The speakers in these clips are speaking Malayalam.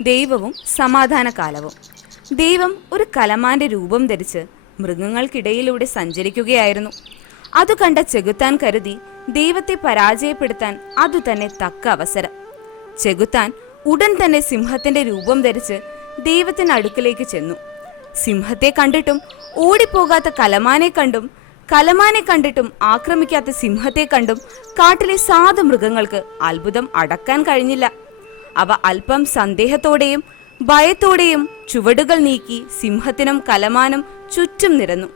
ദൈവവും സമാധാനകാലവും. ദൈവം ഒരു കലമാന്റെ രൂപം ധരിച്ച് മൃഗങ്ങൾക്കിടയിലൂടെ സഞ്ചരിക്കുകയായിരുന്നു. അതു കണ്ട ചെകുത്താൻ കരുതി ദൈവത്തെ പരാജയപ്പെടുത്താൻ അതുതന്നെ തക്ക അവസരം. ചെകുത്താൻ ഉടൻ തന്നെ സിംഹത്തിന്റെ രൂപം ധരിച്ച് ദൈവത്തിന് അടുക്കലേക്ക് ചെന്നു. സിംഹത്തെ കണ്ടിട്ടും ഓടിപ്പോകാത്ത കലമാനെ കണ്ടും കലമാനെ കണ്ടിട്ടും ആക്രമിക്കാത്ത സിംഹത്തെ കണ്ടും കാട്ടിലെ സാധു മൃഗങ്ങൾക്ക് അത്ഭുതം അടക്കാൻ കഴിഞ്ഞില്ല. അവ അല്പം സന്ദേഹത്തോടെയും ഭയത്തോടെയും ചുവടുകൾ നീക്കി സിംഹത്തിനും കലമാനും ചുറ്റും നിരന്നു.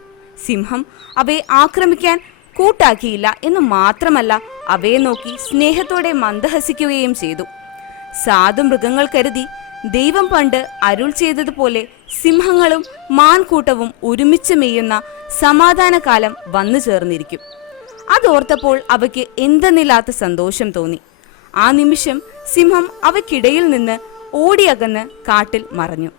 സിംഹം അവയെ ആക്രമിക്കാൻ കൂട്ടാക്കിയില്ല എന്ന് മാത്രമല്ല അവയെ നോക്കി സ്നേഹത്തോടെ മന്ദഹസിക്കുകയും ചെയ്തു. സാധു മൃഗങ്ങൾ കരുതി ദൈവം പണ്ട് അരുൾ ചെയ്തതുപോലെ സിംഹങ്ങളും മാൻകൂട്ടവും ഒരുമിച്ച് മെയ്യുന്ന സമാധാനകാലം വന്നു ചേർന്നിരിക്കും. അതോർത്തപ്പോൾ അവയ്ക്ക് എന്തെന്നില്ലാത്ത സന്തോഷം തോന്നി. ആ നിമിഷം സിംഹം അവയ്ക്കിടയിൽ നിന്ന് ഓടിയകന്ന് കാട്ടിൽ മറഞ്ഞു.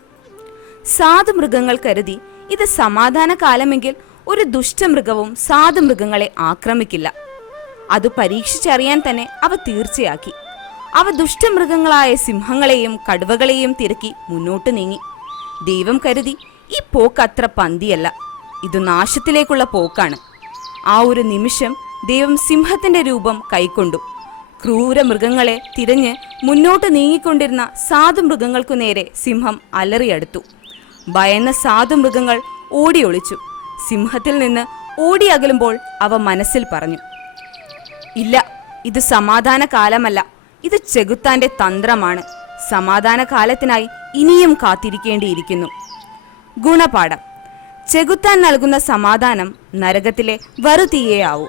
സാധു മൃഗങ്ങൾ കരുതി ഇത് സമാധാന കാലമെങ്കിൽ ഒരു ദുഷ്ടമൃഗവും സാധു മൃഗങ്ങളെ ആക്രമിക്കില്ല. അത് പരീക്ഷിച്ചറിയാൻ തന്നെ അവ തീർച്ചയാക്കി. അവ ദുഷ്ടമൃഗങ്ങളായ സിംഹങ്ങളെയും കടുവകളെയും തിരക്കി മുന്നോട്ട് നീങ്ങി. ദൈവം കരുതി ഈ പോക്ക് അത്ര പന്തിയല്ല. ഇത് നാശത്തിലേക്കുള്ള പോക്കാണ്. ആ ഒരു നിമിഷം ദൈവം സിംഹത്തിന്റെ രൂപം കൈക്കൊണ്ടു. ക്രൂര മൃഗങ്ങളെ തിരഞ്ഞ് മുന്നോട്ട് നീങ്ങിക്കൊണ്ടിരുന്ന സാധു മൃഗങ്ങൾക്കു നേരെ സിംഹം അലറിയടുത്തു. ഭയന്ന സാധു മൃഗങ്ങൾ ഓടിയൊളിച്ചു. സിംഹത്തിൽ നിന്ന് ഓടി അകലുമ്പോൾ അവ മനസ്സിൽ പറഞ്ഞു ഇല്ല ഇത് സമാധാന കാലമല്ല. ഇത് ചെകുത്താന്റെ തന്ത്രമാണ്. സമാധാന കാലത്തിനായി ഇനിയും കാത്തിരിക്കേണ്ടിയിരിക്കുന്നു. ഗുണപാഠം. ചെകുത്താൻ നൽകുന്ന സമാധാനം നരകത്തിലെ വറുതീയേ ആവൂ